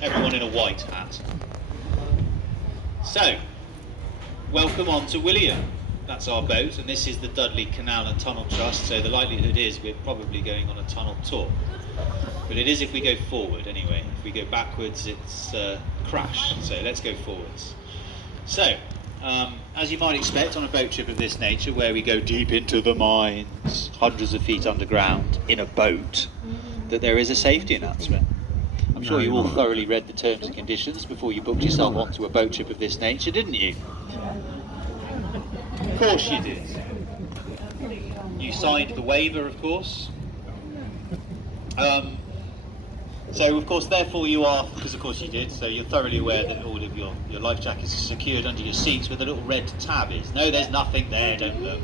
Everyone in a white hat. So, welcome on to William. That's our boat, and this is the Dudley Canal and Tunnel Trust, so the likelihood is we're probably going on a tunnel tour. But it is if we go forward anyway. If we go backwards, it's crash, so let's go forwards. So, as you might expect on a boat trip of this nature, where we go deep into the mines, hundreds of feet underground, in a boat, that there is a safety announcement. I'm sure you all thoroughly read the terms and conditions before you booked yourself onto a boat trip of this nature, didn't you? Of course you did. You signed the waiver, of course. So, of course, therefore you are, because of course you did, so you're thoroughly aware that all of your life jackets are secured under your seats where the little red tab is. No, there's nothing there, don't look.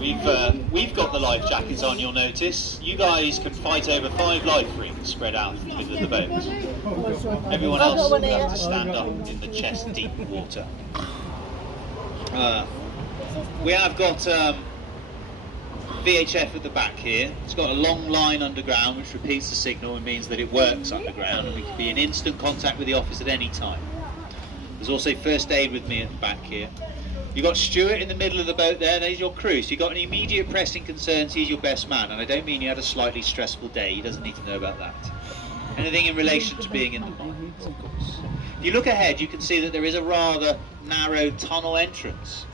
We've got the life jackets on, you'll notice. You guys can fight over 5 life rings spread out in the middle of the boat. Everyone else will have to stand up in the chest deep water. We have got VHF at the back here. It's got a long line underground which repeats the signal and means that it works underground, and we can be in instant contact with the office at any time. There's also first aid with me at the back here. You've got Stuart in the middle of the boat there, there's your crew. So you've got any immediate pressing concerns, he's your best man. And I don't mean you had a slightly stressful day, he doesn't need to know about that. Anything in relation to being in the mines, of course. If you look ahead, you can see that there is a rather narrow tunnel entrance.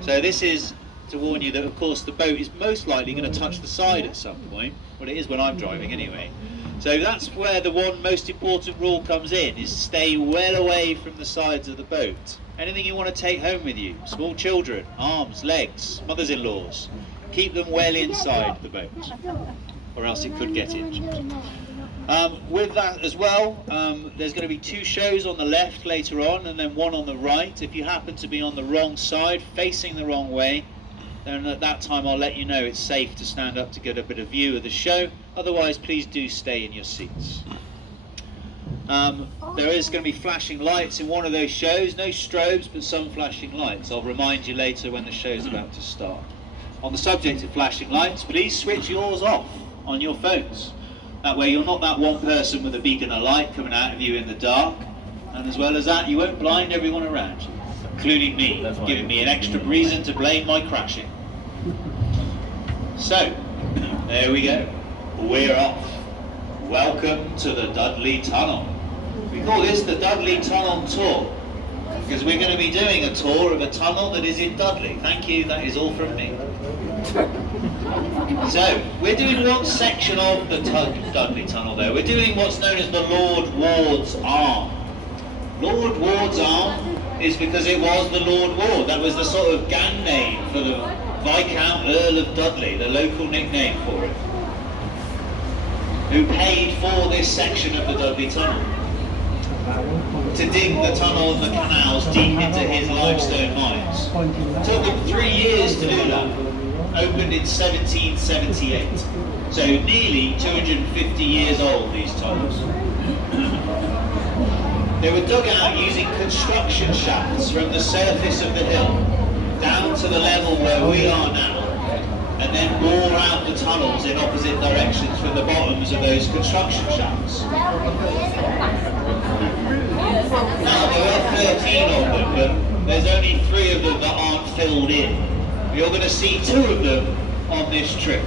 So this is to warn you that, of course, the boat is most likely going to touch the side at some point. Well, it is when I'm driving anyway. So that's where the one most important rule comes in, is stay well away from the sides of the boat. Anything you want to take home with you, small children, arms, legs, mothers-in-laws, keep them well inside the boat, or else it could get injured. With that as well, there's going to be 2 shows on the left later on, and then 1 on the right. If you happen to be on the wrong side, facing the wrong way, then at that time I'll let you know it's safe to stand up to get a bit of view of the show. Otherwise, please do stay in your seats. There is going to be flashing lights in one of those shows. No strobes, but some flashing lights. I'll remind you later when the show's about to start. On the subject of flashing lights, please switch yours off on your phones. That way you're not that one person with a beacon of light coming out of you in the dark. And as well as that, you won't blind everyone around you, including me, giving me an extra reason to blame my crashing. So, there we go. We're off. Welcome to the Dudley Tunnel. We call this the Dudley Tunnel Tour, because we're going to be doing a tour of a tunnel that is in Dudley. Thank you, that is all from me. So, we're doing one section of the Dudley Tunnel there. We're doing what's known as the Lord Ward's Arm. Lord Ward's Arm is because it was the Lord Ward. That was the sort of gang name for the Viscount Earl of Dudley, the local nickname for it, who paid for this section of the Dudley Tunnel to dig the tunnel and the canals deep into his limestone mines. It took them 3 years to do that. Opened in 1778. So nearly 250 years old, these tunnels. They were dug out using construction shafts from the surface of the hill down to the level where we are now, and then bore out the tunnels in opposite directions from the bottoms of those construction shafts. Now there are 13 of them, but there's only 3 of them that aren't filled in. You're going to see 2 of them on this trip.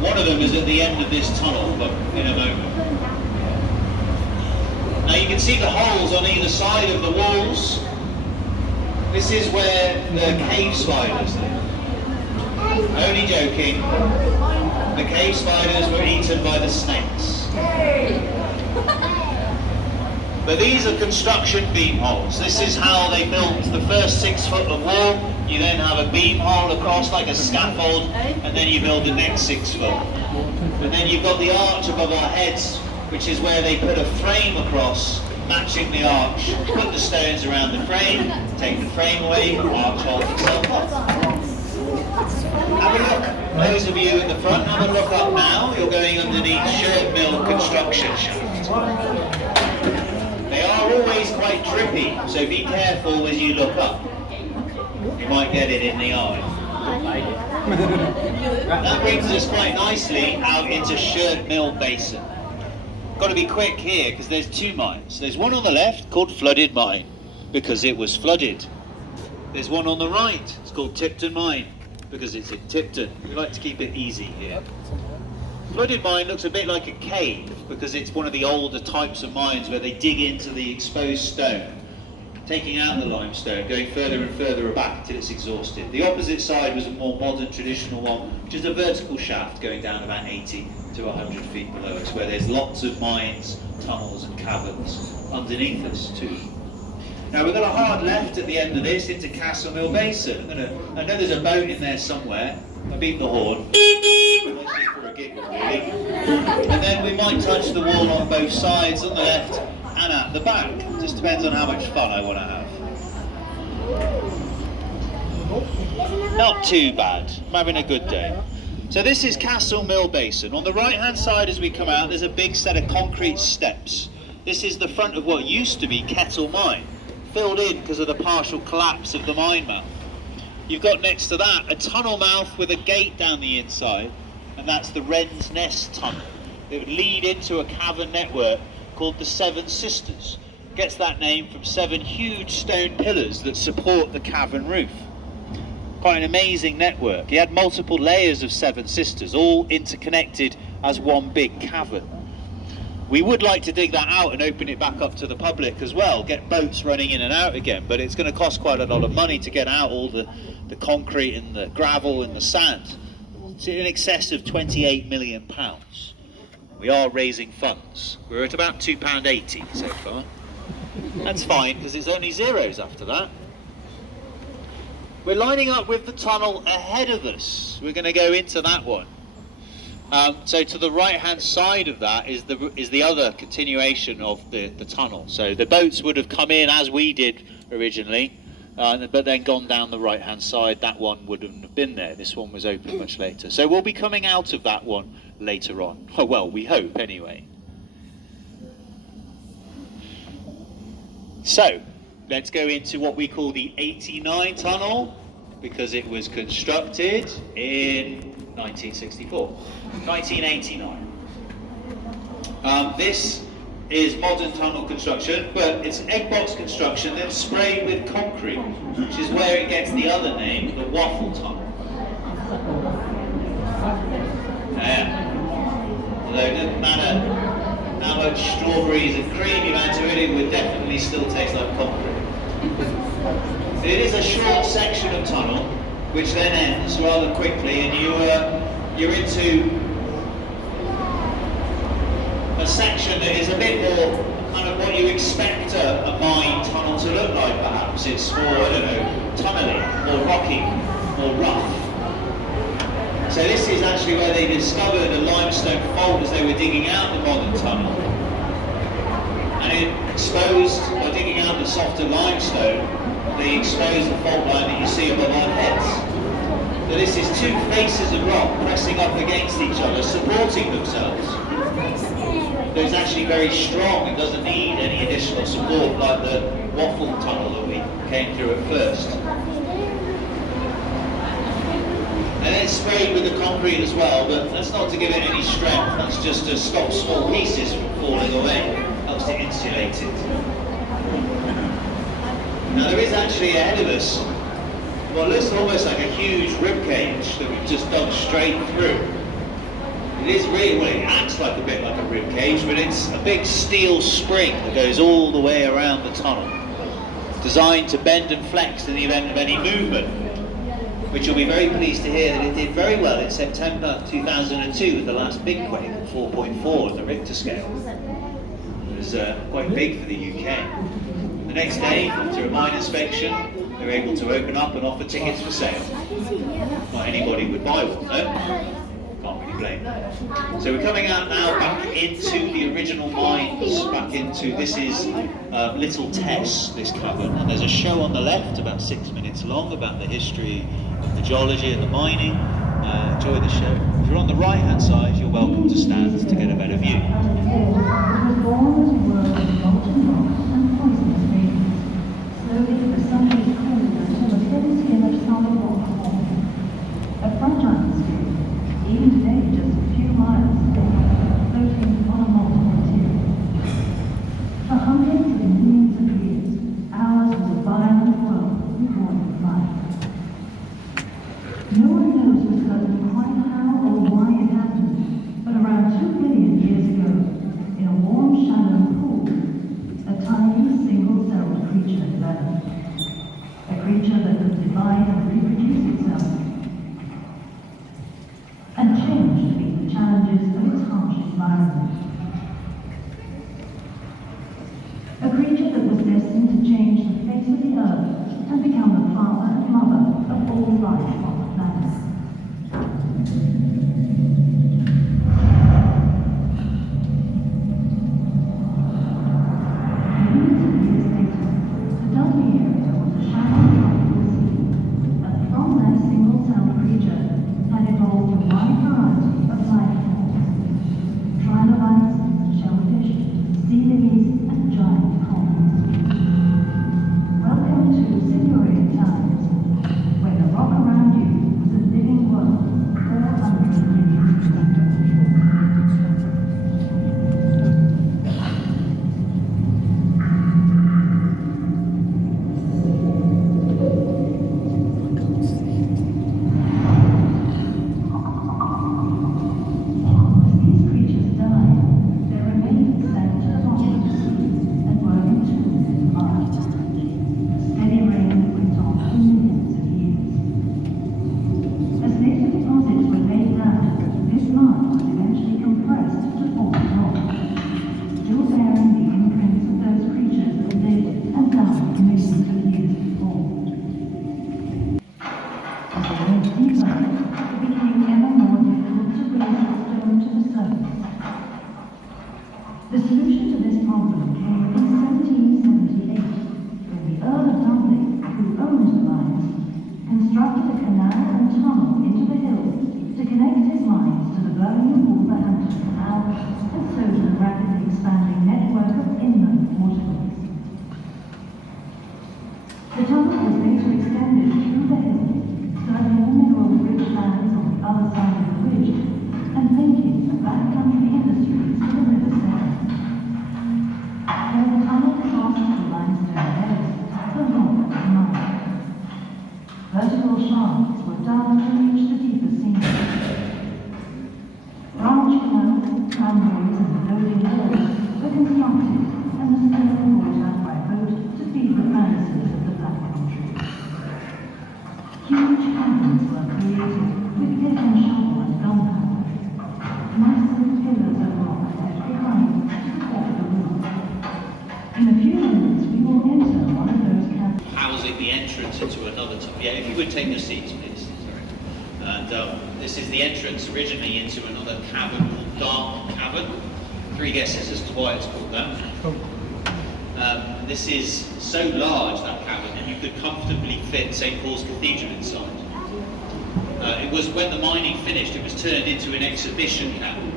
One of them is at the end of this tunnel, but in a moment. Now you can see the holes on either side of the walls. This is where the cave spiders live. Only joking. The cave spiders were eaten by the snakes. But these are construction beam holes. This is how they built the first 6 foot of wall. You then have a beam hole across like a scaffold, and then you build the next 6 foot. And then you've got the arch above our heads, which is where they put a frame across, matching the arch, put the stones around the frame, take the frame away, arch holds itself up. Have a look, those of you in the front, have a look up now. You're going underneath Shirt Mill construction shaft. They are always quite drippy, so be careful as you look up. You might get it in the eye. That brings us quite nicely out into Shirt Mill Basin. Got to be quick here because there's two mines. There's one on the left called Flooded Mine because it was flooded. There's one on the right, it's called Tipton Mine because it's in Tipton. We like to keep it easy here. Flooded Mine looks a bit like a cave because it's one of the older types of mines where they dig into the exposed stone, taking out the limestone, going further and further back until it's exhausted. The opposite side was a more modern traditional one, which is a vertical shaft going down about 80 to 100 feet below us, where there's lots of mines, tunnels and caverns underneath us too. Now we've got a hard left at the end of this into Castle Mill Basin. I know there's a boat in there somewhere. I beat the horn. Mostly for a giggle really. And then we might touch the wall on both sides, on the left and at the back. Just depends on how much fun I want to have. Not too bad. I'm having a good day. So this is Castle Mill Basin. On the right hand side as we come out there's a big set of concrete steps. This is the front of what used to be Kettle Mine, filled in because of the partial collapse of the mine mouth. You've got next to that a tunnel mouth with a gate down the inside, and that's the Wren's Nest Tunnel. It would lead into a cavern network called the Seven Sisters. Gets that name from 7 huge stone pillars that support the cavern roof. Quite an amazing network. He had multiple layers of 7 sisters, all interconnected as one big cavern. We would like to dig that out and open it back up to the public as well, get boats running in and out again, but it's going to cost quite a lot of money to get out all the concrete and the gravel and the sand. It's in excess of £28 million. We are raising funds. We're at about £2.80 so far. That's fine because it's only zeros after that. We're lining up with the tunnel ahead of us. We're going to go into that one. So to the right hand side of that is the other continuation of the tunnel. So the boats would have come in as we did originally, but then gone down the right hand side. That one wouldn't have been there. This one was open much later. So we'll be coming out of that one later on. Oh, well, we hope anyway. So let's go into what we call the 89 tunnel because it was constructed in 1989. This is modern tunnel construction, but it's egg box construction then sprayed with concrete, which is where it gets the other name, the Waffle Tunnel. Although it doesn't matter how much strawberries and cream you add to it, it would definitely still taste like concrete. It is a short section of tunnel, which then ends rather quickly, and you're into a section that is a bit more kind of what you expect a mine tunnel to look like, perhaps. It's more, I don't know, tunnelly, or rocky, or rough. So this is actually where they discovered a limestone fault as they were digging out the modern tunnel. And it exposed, by digging out the softer limestone, they exposed the fault line that you see above our heads. So this is 2 faces of rock pressing up against each other, supporting themselves. So it's actually very strong. It doesn't need any additional support like the Waffle Tunnel that we came through at first. And it's sprayed with the concrete as well, but that's not to give it any strength. That's just to stop small pieces from falling away. Helps to insulate it. Now there is actually ahead of us what looks almost like a huge rib cage that we've just dug straight through. It is really, well, it acts like a bit like a rib cage, but it's a big steel spring that goes all the way around the tunnel, designed to bend and flex in the event of any movement, which you'll be very pleased to hear that it did very well in September 2002 with the last big quake at 4.4 on the Richter scale. It was quite big for the UK. The next day, after a mine inspection, they were able to open up and offer tickets for sale. Not anybody would buy one, though. Can't really blame them. So we're coming out now back into the original mines, back into, this is Little Tess, this cavern, and there's a show on the left, about 6 minutes long, about the history of the geology and the mining. Enjoy the show. If you're on the right hand side, you're welcome to stand to get a better view. Slowly, the sun is cooled until a thin skin of solid rock forms. A fragile skin, even today just a few miles away, floating on a molten material. in a warm, shallow pool, a tiny, single-celled creature developed. A creature that could divide and reproduce itself, and change to meet the challenges of its harsh environment. A creature that was destined to change the face of the earth and become the father and mother of all life on the planet. Millions of years later, the Dudley area was a shallow tropical sea, and from that single-celled creature had evolved a wide variety of life forms: trilobites, shellfish, sea lilies, and giant prawns. Welcome to Silurian times, where the rock around you was a living world 400 million years ago. These creatures died, their remains sank to the bottom of the sea and were entombed in the mud. A steady rain that went on for millions of years. As later deposits were laid down, this mud was eventually compressed to form rock, still bearing the imprints of those creatures that lived and died millions of years before. As they went deeper, it became ever more difficult to raise the stone to the surface. The solution to this problem came in 1778, when the Earl of Dudley, who owned the mines, constructed a canal and tunnel into the hills to connect his mines to the Birmingham Wolverhampton Canal and so to the rapidly expanding network of inland waterways. The tunnel was later extended through the hills, circling the mineral-rich lands on the other side of the ridge and linking the backcountry industries to the River Severn. Where the tunnel crossed the limestone beds, the rock was mined. Vertical shafts were dug to reach the deeper seams. Branch canals, tramways, and loading walls were constructed and the stone brought out by boat to feed the furnaces of the Black Country. Huge caverns were created with pick and shovel and gunpowder. Massive pillars of rock left behind to support the roof. In a few minutes, we will enter one of those caverns. Housing the entrance into another tunnel. Yeah, if you would take your seats, please. Sorry. And this is the entrance originally into another cavern called Dark Cavern. 3 guesses as to why it's called that. This is so large, that cavern, that you could comfortably fit St. Paul's Cathedral inside. It was, when the mining finished, it was turned into an exhibition cavern,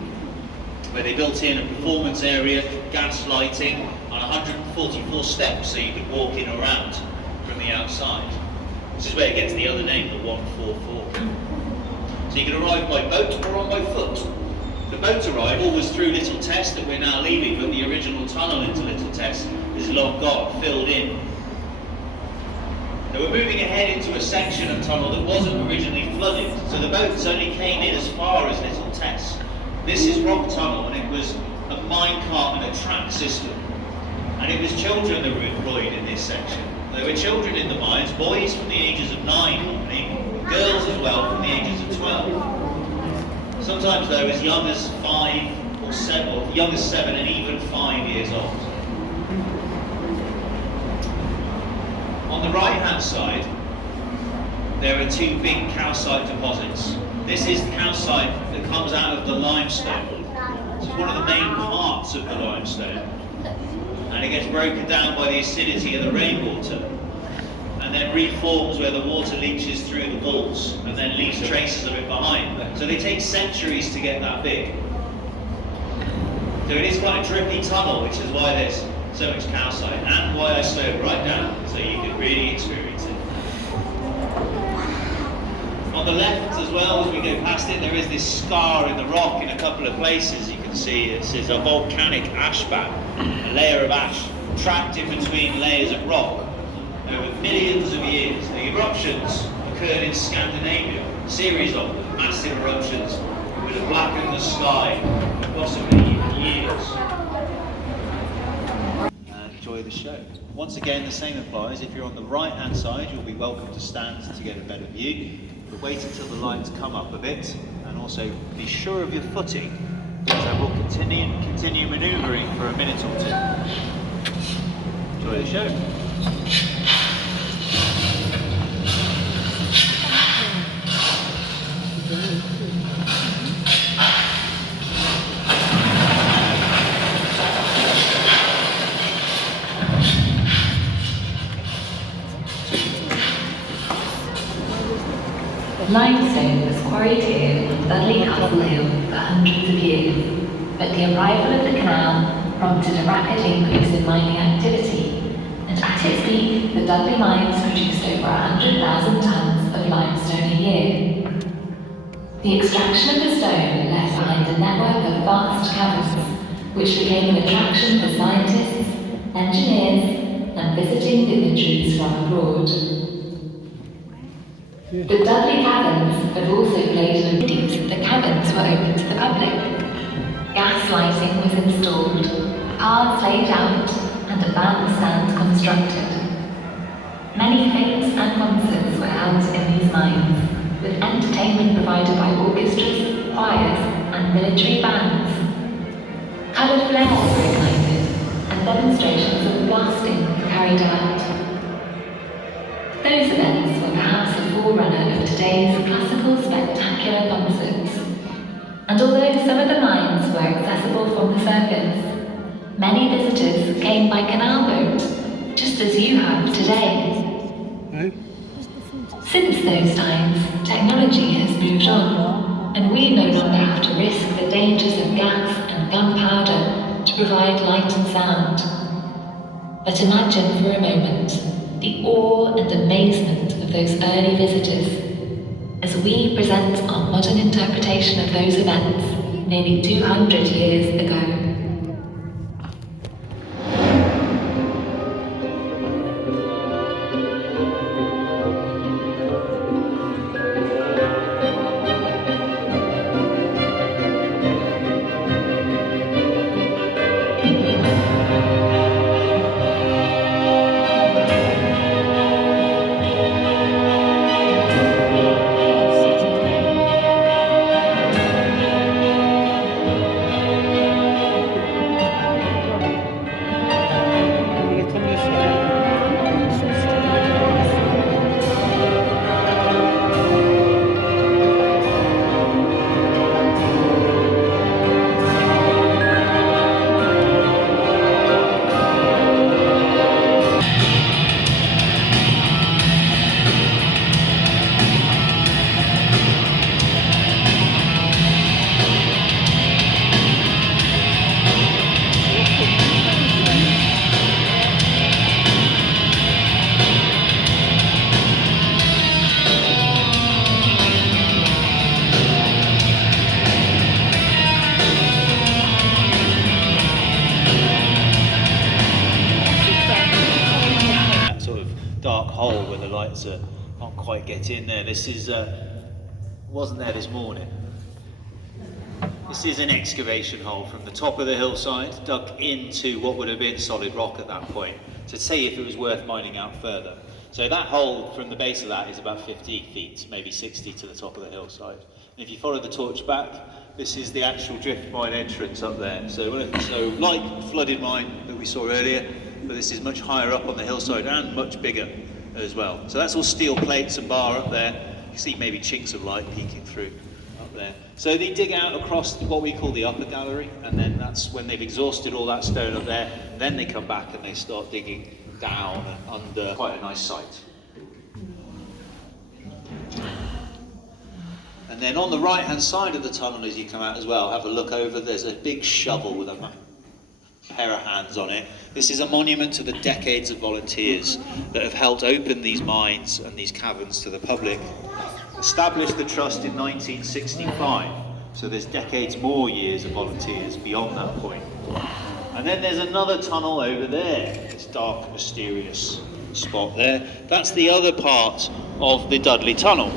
where they built in a performance area, gas lighting, on 144 steps, so you could walk in or out from the outside. This is where it gets the other name, the 144. So you can arrive by boat or on by foot. The boat arrival was through Little Test that we're now leaving, but the original tunnel into Little Test is long gone, filled in. Now we're moving ahead into a section of tunnel that wasn't originally flooded, so the boats only came in as far as Little Test. This is Rock Tunnel, and it was a minecart and a track system. And it was children that were employed in this section. There were children in the mines, boys from the ages of 9 normally, girls as well from the ages of 12. Sometimes though as young as 5 or 7, or young as 7 and even 5 years old. On the right hand side, there are 2 big calcite deposits. This is calcite that comes out of the limestone. This is one of the main parts of the limestone. And it gets broken down by the acidity of the rainwater, and then reforms where the water leaches through the walls and then leaves traces of it behind. So they take centuries to get that big. So it is quite a drippy tunnel, which is why there's so much calcite, and why I slowed right down, so you could really experience it. On the left as well, as we go past it, there is this scar in the rock in a couple of places. You can see this is a volcanic ash ban, a layer of ash trapped in between layers of rock over millions of years. The eruptions occurred in Scandinavia, a series of them, massive eruptions that would have blackened the sky for possibly even years. the show. Once again, the same applies. If you're on the right hand side, you'll be welcome to stand to get a better view, but wait until the lights come up a bit, and also be sure of your footing, because I will continue manoeuvring for a minute or two. Enjoy the show. Limestone was quarried here on Dudley Castle Hill for hundreds of years, but the arrival of the canal prompted a rapid increase in mining activity, and at its peak, the Dudley mines produced over 100,000 tons of limestone a year. The extraction of the stone left behind a network of vast caverns, which became an attraction for scientists, engineers, and visiting dignitaries from abroad. The Dudley Caverns have also played an important. The caverns were open to the public. Gas lighting was installed, cars laid out, and a bandstand constructed. Many fetes and concerts were held in these mines, with entertainment provided by orchestras, choirs, and military bands. Coloured flares were ignited, and demonstrations of blasting were carried out. Those events were perhaps a forerunner of today's classical spectacular concerts. And although some of the mines were accessible from the surface, many visitors came by canal boat, just as you have today. Since those times, technology has moved on, and we no longer have to risk the dangers of gas and gunpowder to provide light and sound. But imagine for a moment the awe and amazement of those early visitors as we present our modern interpretation of those events nearly 200 years ago. hole where the lights can't quite get in there. This is wasn't there this morning. This is an excavation hole from the top of the hillside, dug into what would have been solid rock at that point, to see if it was worth mining out further. So that hole from the base of that is about 50 feet, maybe 60 to the top of the hillside. And if you follow the torch back, this is the actual drift mine entrance up there. So like flooded mine that we saw earlier, but this is much higher up on the hillside and much bigger as well. So that's all steel plates and bar up there. You can see maybe chinks of light peeking through up there. So they dig out across what we call the upper gallery, and then that's when they've exhausted all that stone up there, then they come back and they start digging down and under. Quite a nice site. And then on the right hand side of the tunnel as you come out as well, have a look over, there's a big shovel with a pair of hands on it. This is a monument to the decades of volunteers that have helped open these mines and these caverns to the public. Established the trust in 1965, so there's decades more years of volunteers beyond that point. And then there's another tunnel over there, this dark, mysterious spot there. That's the other part of the Dudley Tunnel.